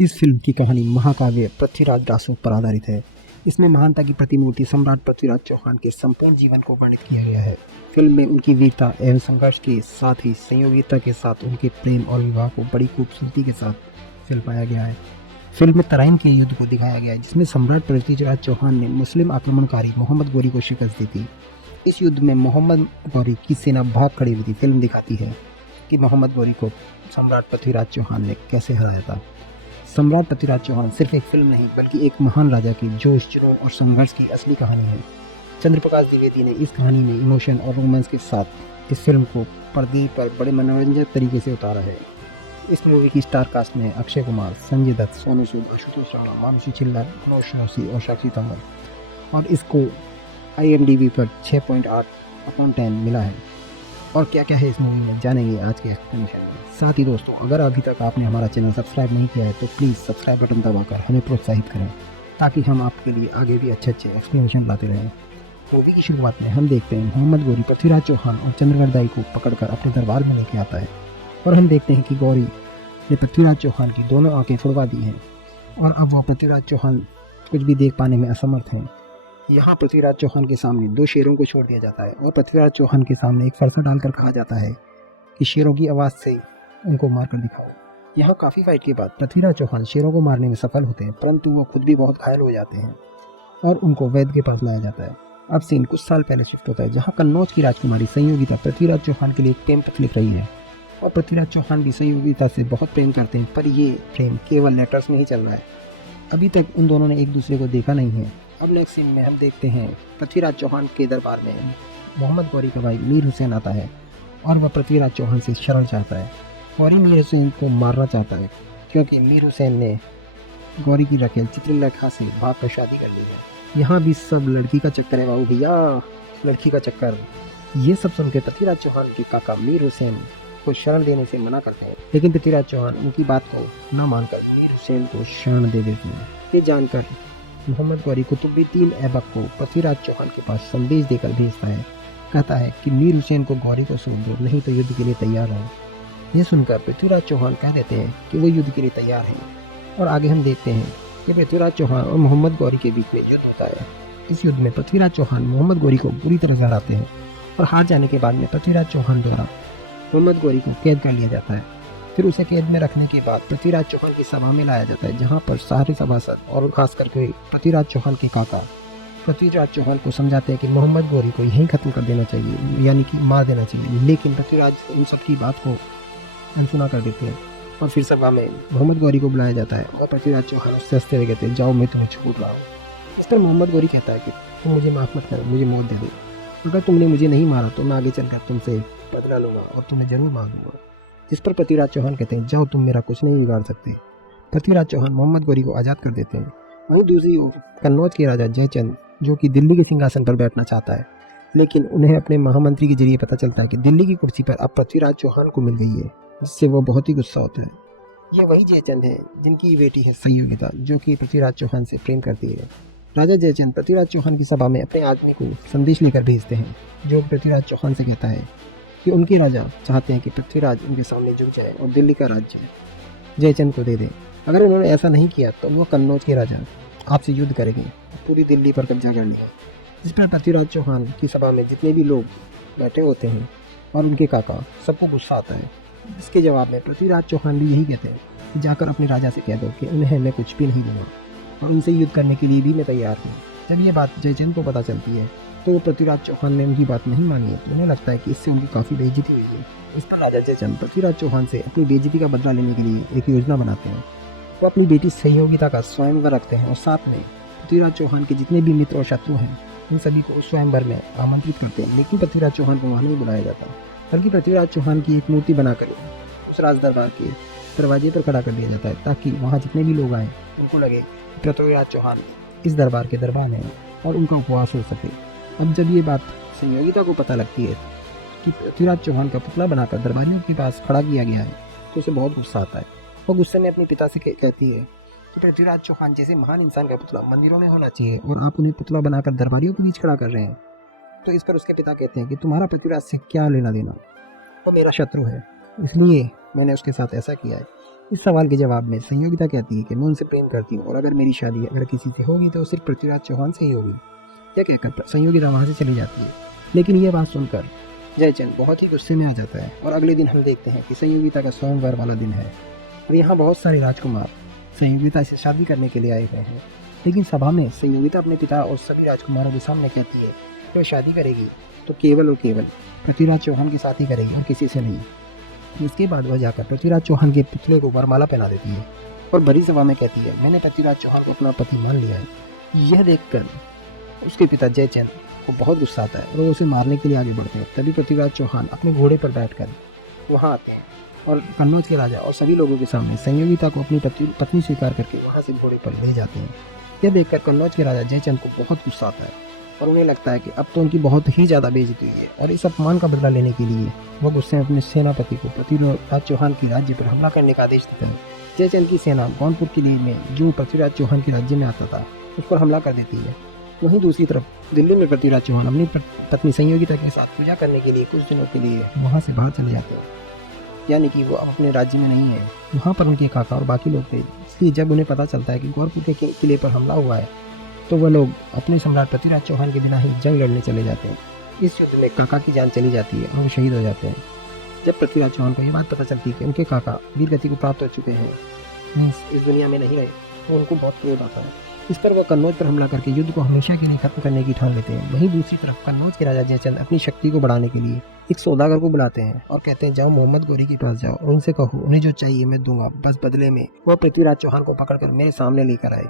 इस फिल्म की कहानी महाकाव्य पृथ्वीराज रासो पर आधारित है। इसमें महानता की प्रतिमूर्ति सम्राट पृथ्वीराज चौहान के संपूर्ण जीवन को वर्णित किया गया है। फिल्म में उनकी वीरता एवं संघर्ष के साथ ही संयोगिता के साथ उनके प्रेम और विवाह को बड़ी खूबसूरती के साथ फिल्माया गया है। फिल्म में तराइन के युद्ध को दिखाया गया है, जिसमें सम्राट पृथ्वीराज चौहान ने मुस्लिम आक्रमणकारी मोहम्मद गोरी को शिकस्त दी थी। इस युद्ध में मोहम्मद गोरी की सेना भाग खड़ी हुई थी। फिल्म दिखाती है कि मोहम्मद गोरी को सम्राट पृथ्वीराज चौहान ने कैसे हराया था। सम्राट पृथ्वीराज चौहान सिर्फ एक फिल्म नहीं बल्कि एक महान राजा की जोश, जुनून और संघर्ष की असली कहानी है। चंद्रप्रकाश द्विवेदी ने इस कहानी में इमोशन और रोमांस के साथ इस फिल्म को पर्दे पर बड़े मनोरंजक तरीके से उतारा है। इस मूवी की स्टार कास्ट में अक्षय कुमार, संजय दत्त, सोनू सूद, आशुतोष राणा, मानुषी छिल्लर, मनोज जोशी और साक्षी तंवर, और इसको IMDb पर 6.8/10 मिला है। और क्या क्या है इस मूवी में जानेंगे आज के एक्सप्लेनेशन में। साथ ही दोस्तों, अगर अभी तक आपने हमारा चैनल सब्सक्राइब नहीं किया है तो प्लीज़ सब्सक्राइब बटन दबाकर हमें प्रोत्साहित करें, ताकि हम आपके लिए आगे भी अच्छे अच्छे एक्सप्लेनेशन लाते रहें। मूवी की शुरुआत में हम देखते हैं मोहम्मद गोरी पृथ्वीराज चौहान और चंद्रगढ़ दाई को पकड़कर अपने दरबार में लेके आता है, और हम देखते हैं कि गौरी ने पृथ्वीराज चौहान की दोनों आंखें फुड़वा दी हैं और अब वह पृथ्वीराज चौहान कुछ भी देख पाने में असमर्थ हैं। यहाँ पृथ्वीराज चौहान के सामने 2 शेरों को छोड़ दिया जाता है और पृथ्वीराज चौहान के सामने एक फरसा डालकर कहा जाता है कि शेरों की आवाज़ से उनको मारकर दिखाओ। यहाँ काफ़ी फाइट के बाद पृथ्वीराज चौहान शेरों को मारने में सफल होते हैं, परंतु वो खुद भी बहुत घायल हो जाते हैं और उनको वैद्य के पास लाया जाता है। अब सीन कुछ साल पहले शिफ्ट होता है, जहाँ कन्नौज की राजकुमारी संयोगिता पृथ्वीराज चौहान के लिए एक प्रेम पत्र लिख रही है और पृथ्वीराज चौहान भी संयोगिता से बहुत प्रेम करते हैं, पर ये प्रेम केवल लेटर्स में ही चल रहा है। अभी तक उन दोनों ने एक दूसरे को देखा नहीं है। अब नेक्स्ट सीन में हम देखते हैं पृथ्वीराज चौहान के दरबार में मोहम्मद गौरी का भाई मीर हुसैन आता है और वह पृथ्वीराज चौहान से शरण चाहता है। गौरी मीर हुसैन को मारना चाहता है क्योंकि मीर हुसैन ने गौरी की रखेल चित्रलेखा से भाग कर शादी कर ली है। यहाँ भी सब लड़की का चक्कर है बाबू भैया, लड़की का चक्कर। ये सब सुनकर पृथ्वीराज चौहान के काका मीर हुसैन को शरण देने से मना करते हैं, लेकिन पृथ्वीराज चौहान उनकी बात को न मानकर मीर हुसैन को शरण दे देते हैं। ये जानकर मोहम्मद गौरी कुतुबुद्दीन ऐबक को पृथ्वीराज चौहान के पास संदेश देकर भेजता है। कहता है कि मीर हुसैन को गौरी को सौंप दो, नहीं तो युद्ध के लिए तैयार हो। ये सुनकर पृथ्वीराज चौहान कह देते हैं कि वो युद्ध के लिए तैयार हैं, और आगे हम देखते हैं कि पृथ्वीराज चौहान और मोहम्मद गौरी के बीच में युद्ध होता है। इस युद्ध में पृथ्वीराज चौहान मोहम्मद गौरी को बुरी तरह से हराते हैं और हार जाने के बाद में पृथ्वीराज चौहान द्वारा मोहम्मद गौरी को कैद कर लिया जाता है। फिर उसे कैद में रखने के बाद पृथ्वीराज चौहान की सभा में लाया जाता है, जहाँ पर सारे सभासद और खास करके पृथ्वीराज चौहान के काका पृथ्वीराज चौहान को समझाते हैं कि मोहम्मद गौरी को यहीं खत्म कर देना चाहिए, यानी कि मार देना चाहिए। लेकिन पृथ्वीराज उन सब की बात को अनसुना कर देते हैं और फिर सभा में मोहम्मद गौरी को बुलाया जाता है और पृथ्वीराज चौहान उससे हंसते हुए कहते हैं, जाओ मैं तुम्हें छोड़ रहा हूँ। इस पर मोहम्मद गौरी कहता है कि तुम मुझे माफ़ मत करो, मुझे मौत दे दो। अगर तुमने मुझे नहीं मारा तो मैं आगे चलकर तुमसे बदला लूँगा और तुम्हें जरूर मार दूंगा। जिस पर पृथ्वीराज चौहान कहते हैं, जाओ तुम मेरा कुछ नहीं बिगाड़ सकते। पृथ्वीराज चौहान मोहम्मद गौरी को आज़ाद कर देते हैं। वहीं दूसरी ओर कन्नौज के राजा जयचंद, जो कि दिल्ली के सिंहासन पर बैठना चाहता है, लेकिन उन्हें अपने महामंत्री के जरिए पता चलता है कि दिल्ली की कुर्सी पर अब पृथ्वीराज चौहान को मिल गई है, जिससे वो बहुत ही गुस्सा होता है। यह वही जयचंद है जिनकी बेटी है संयोगिता, जो कि पृथ्वीराज चौहान से प्रेम करती है। राजा जयचंद पृथ्वीराज चौहान की सभा में अपने आदमी को संदेश लेकर भेजते हैं, जो पृथ्वीराज चौहान से कहता है कि उनके राजा चाहते हैं कि पृथ्वीराज उनके सामने झुक जाए और दिल्ली का राज्य जयचंद को दे दें। अगर उन्होंने ऐसा नहीं किया तो वो कन्नौज के राजा आपसे युद्ध करेंगे, पूरी दिल्ली पर कब्जा कर लिया। जिस पर पृथ्वीराज चौहान की सभा में जितने भी लोग बैठे होते हैं और उनके काका, सबको गुस्सा आता है। इसके जवाब में पृथ्वीराज चौहान भी यही कहते हैं कि जाकर अपने राजा से कह दो कि उन्हें मैं कुछ भी नहीं दूंगा और उनसे युद्ध करने के लिए भी मैं तैयार हूँ। जब ये बात जयचंद को पता चलती है तो पृथ्वीराज चौहान ने उनकी बात नहीं मानी है, तो उन्हें लगता है कि इससे उनकी काफ़ी बेइज्जती हुई है। इस पर राजा जयचंद पृथ्वीराज चौहान से अपनी बेइज्जती का बदला लेने के लिए एक योजना बनाते हैं। वो अपनी बेटी संयोगिता का स्वयंवर रखते हैं और साथ में पृथ्वीराज चौहान के जितने भी मित्र और शत्रु हैं उन सभी को उस स्वयंवर में आमंत्रित करते हैं। लेकिन पृथ्वीराज चौहान को वहाँ नहीं बुलाया जाता, बल्कि पृथ्वीराज चौहान की एक मूर्ति बनाकर उस राज दरबार के दरवाजे पर खड़ा कर दिया जाता है, ताकि वहाँ जितने भी लोग आए उनको लगे पृथ्वीराज चौहान इस दरबार के दरबार हैं और उनका उपवास हो सके। अब जब ये बात संयोगिता को पता लगती है कि पृथ्वीराज चौहान का पुतला बनाकर दरबारियों के पास खड़ा किया गया है, तो उसे बहुत गुस्सा आता है। वो गुस्से में अपने पिता से कहती है कि पृथ्वीराज चौहान जैसे महान इंसान का पुतला मंदिरों में होना चाहिए और आप उन्हें पुतला बनाकर दरबारियों के बीच खड़ा कर रहे हैं। तो इस पर उसके पिता कहते हैं कि तुम्हारा पृथ्वीराज से क्या लेना देना, वो मेरा शत्रु है, इसलिए मैंने उसके साथ ऐसा किया है। इस सवाल के जवाब में संयोगिता कहती है कि मैं उनसे प्रेम करती हूँ और अगर मेरी शादी अगर किसी से होगी तो सिर्फ पृथ्वीराज चौहान से ही होगी। यह कहकर संयोगिता वहाँ से चली जाती है। लेकिन यह बात सुनकर जयचंद बहुत ही गुस्से में आ जाता है और अगले दिन हम देखते हैं कि संयोगिता का स्वयंवर वाला दिन है और यहाँ बहुत सारे राजकुमार संयोगिता से शादी करने के लिए आए हुए हैं। लेकिन सभा में संयोगिता अपने पिता और सभी राजकुमारों के सामने कहती है कि वह शादी करेगी तो केवल और केवल पृथ्वीराज चौहान के साथ ही करेगी और किसी से नहीं। इसके बाद वह जाकर पृथ्वीराज चौहान के पुतले को वरमाला पहना देती है और बड़ी सभा में कहती है मैंने पृथ्वीराज चौहान को अपना पति मान लिया है। यह देखकर उसके पिता जयचंद को बहुत गुस्सा आता है और वो उसे मारने के लिए आगे बढ़ते हैं। तभी पृथ्वीराज चौहान अपने घोड़े पर बैठकर वहाँ आते हैं और कन्नौज के राजा और सभी लोगों के सामने संयोगिता को अपनी पत्नी स्वीकार करके वहाँ से घोड़े पर ले जाते हैं। यह देखकर कन्नौज के राजा जयचंद को बहुत गुस्सा आता है और उन्हें लगता है कि अब तो उनकी बहुत ही ज़्यादा बेइज्जती हुई है और इस अपमान का बदला लेने के लिए वह गुस्से में अपने सेनापति को पृथ्वीराज चौहान के राज्य पर हमला करने का आदेश देते हैं। जयचंद की सेना गौनपुर किले में जो पृथ्वीराज चौहान के राज्य में आता था उस पर हमला कर देती है। वहीं दूसरी तरफ दिल्ली में पृथ्वीराज चौहान अपनी पत्नी संयोगिता के साथ पूजा करने के लिए कुछ दिनों के लिए वहाँ से बाहर चले जाते हैं, यानी कि वो अब अपने राज्य में नहीं है। वहाँ पर उनके काका और बाकी लोग थे, इसलिए जब उन्हें पता चलता है कि गौरपुर के किले पर हमला हुआ है तो वह लोग अपने सम्राट पृथ्वीराज चौहान के बिना ही जंग लड़ने चले जाते हैं। इस युद्ध में काका की जान चली जाती है और वो शहीद हो जाते हैं। जब पृथ्वीराज चौहान को यह बात पता चलती है कि उनके काका वीर गति को प्राप्त हो चुके हैं, इस दुनिया में नहीं रहे, तो उनको बहुत क्रोध आता है। इस पर वह कन्नौज पर हमला करके युद्ध को हमेशा के लिए खत्म करने की ठान लेते हैं। वहीं दूसरी तरफ कन्नौज के राजा जयचंद अपनी शक्ति को बढ़ाने के लिए एक सौदागर को बुलाते हैं और कहते हैं जाओ मोहम्मद गौरी के पास जाओ और उनसे कहो उन्हें जो चाहिए मैं दूंगा, बस बदले में वह पृथ्वीराज चौहान को पकड़कर मेरे सामने लेकर आए।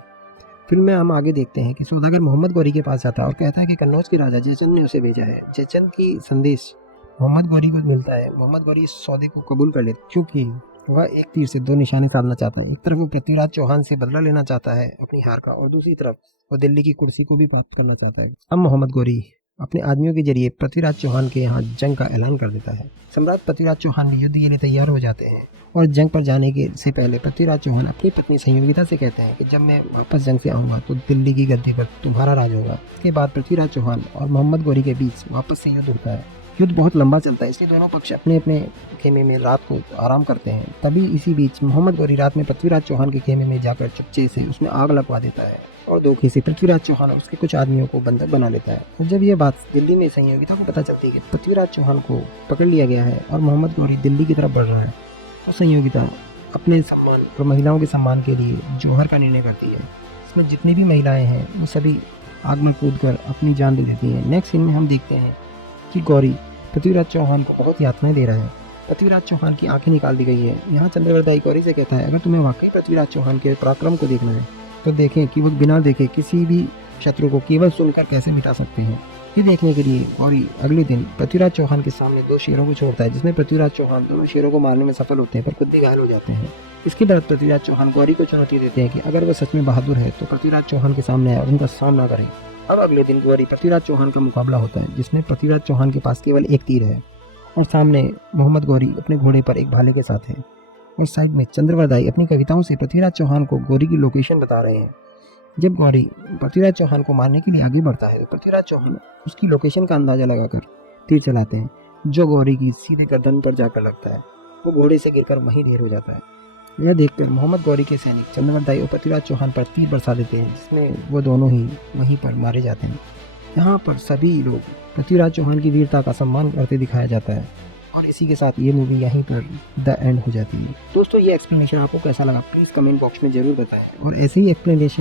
फिल्म में हम आगे देखते हैं कि सौदागर मोहम्मद गौरी के पास जाता है और कहता है कि कन्नौज के राजा जयचंद ने उसे भेजा है। जयचंद की संदेश मोहम्मद गौरी को मिलता है। मोहम्मद गौरी इस सौदे को कबूल कर लेता क्योंकि वह एक तीर से दो निशाने साधना चाहता है। एक तरफ वो पृथ्वीराज चौहान से बदला लेना चाहता है अपनी हार का और दूसरी तरफ वो दिल्ली की कुर्सी को भी प्राप्त करना चाहता है। अब मोहम्मद गौरी अपने आदमियों के जरिए पृथ्वीराज चौहान के यहाँ जंग का ऐलान कर देता है। सम्राट पृथ्वीराज चौहान भी युद्ध के लिए तैयार हो जाते हैं और जंग पर जाने के से पहले पृथ्वीराज चौहान अपनी पत्नी संयोगिता से कहते हैं कि जब मैं वापस जंग से आऊँगा तो दिल्ली की गद्दी पर तुम्हारा राज होगा। इसके बाद पृथ्वीराज चौहान और मोहम्मद गौरी के बीच वापस से युद्ध होता है। युद्ध बहुत लंबा चलता है, इसलिए दोनों पक्ष अपने अपने खेमे में रात को आराम करते हैं। तभी इसी बीच मोहम्मद गौरी रात में पृथ्वीराज चौहान के खेमे में जाकर चुपचे से उसमें आग लगवा देता है और धोखे से पृथ्वीराज चौहान उसके कुछ आदमियों को बंधक बना लेता है। और जब यह बात दिल्ली में संयोगिता को पता चलती है कि पृथ्वीराज चौहान को पकड़ लिया गया है और मोहम्मद गौरी दिल्ली की तरफ बढ़ रहा है, तो संयोगिता अपने सम्मान और महिलाओं के सम्मान के लिए जोहर का निर्णय करती है। इसमें जितनी भी महिलाएं हैं वो सभी आग में कूदकर अपनी जान दे देती हैं। नेक्स्ट सीन में हम देखते हैं कि गौरी पृथ्वीराज चौहान को बहुत यातनाएं दे रहा है। पृथ्वीराज चौहान की आंखें निकाल दी गई है। यहाँ चंद्रवरदाई गौरी से कहता है अगर तुम्हें वाकई पृथ्वीराज चौहान के पराक्रम को देखना है तो देखें कि वो बिना देखे किसी भी शत्रु को केवल सुनकर कैसे मिटा सकते हैं। ये देखने के लिए गौरी अगले दिन पृथ्वीराज चौहान के सामने दो शेरों को छोड़ता है, जिसमें पृथ्वीराज चौहान दोनों शेरों को मारने में सफल होते हैं पर खुद भी घायल हो जाते हैं। इसके बाद पृथ्वीराज चौहान गौरी को चुनौती देते हैं कि अगर वह सच में बहादुर है तो पृथ्वीराज चौहान के सामने आए और उनका सामना करें। अब अगले दिन गौरी पृथ्वीराज चौहान का मुकाबला होता है, जिसमें पृथ्वीराज चौहान के पास केवल एक तीर है और सामने मोहम्मद गौरी अपने घोड़े पर एक भाले के साथ है और साइड में चंद्रवरदाई अपनी कविताओं से पृथ्वीराज चौहान को गौरी की लोकेशन बता रहे हैं। जब गौरी पृथ्वीराज चौहान को मारने के लिए आगे बढ़ता है तो पृथ्वीराज चौहान उसकी लोकेशन का अंदाजा लगाकर तीर चलाते हैं, जो गौरी की सीधे गर्दन पर जाकर लगता है। वो घोड़े से गिरकर वहीं ढेर हो जाता है। यह देखकर मोहम्मद गौरी के सैनिक चंद्रवरदाई और पृथ्वीराज चौहान पर तीर बरसा देते हैं, जिसमें वो दोनों ही वहीं पर मारे जाते हैं। यहाँ पर सभी लोग पृथ्वीराज चौहान की वीरता का सम्मान करते दिखाया जाता है और इसी के साथ ये मूवी यहीं पर द एंड हो जाती है। दोस्तों, ये एक्सप्लेनेशन आपको कैसा लगा प्लीज़ कमेंट बॉक्स में ज़रूर बताएं और ऐसे ही एक्सप्लेनेशन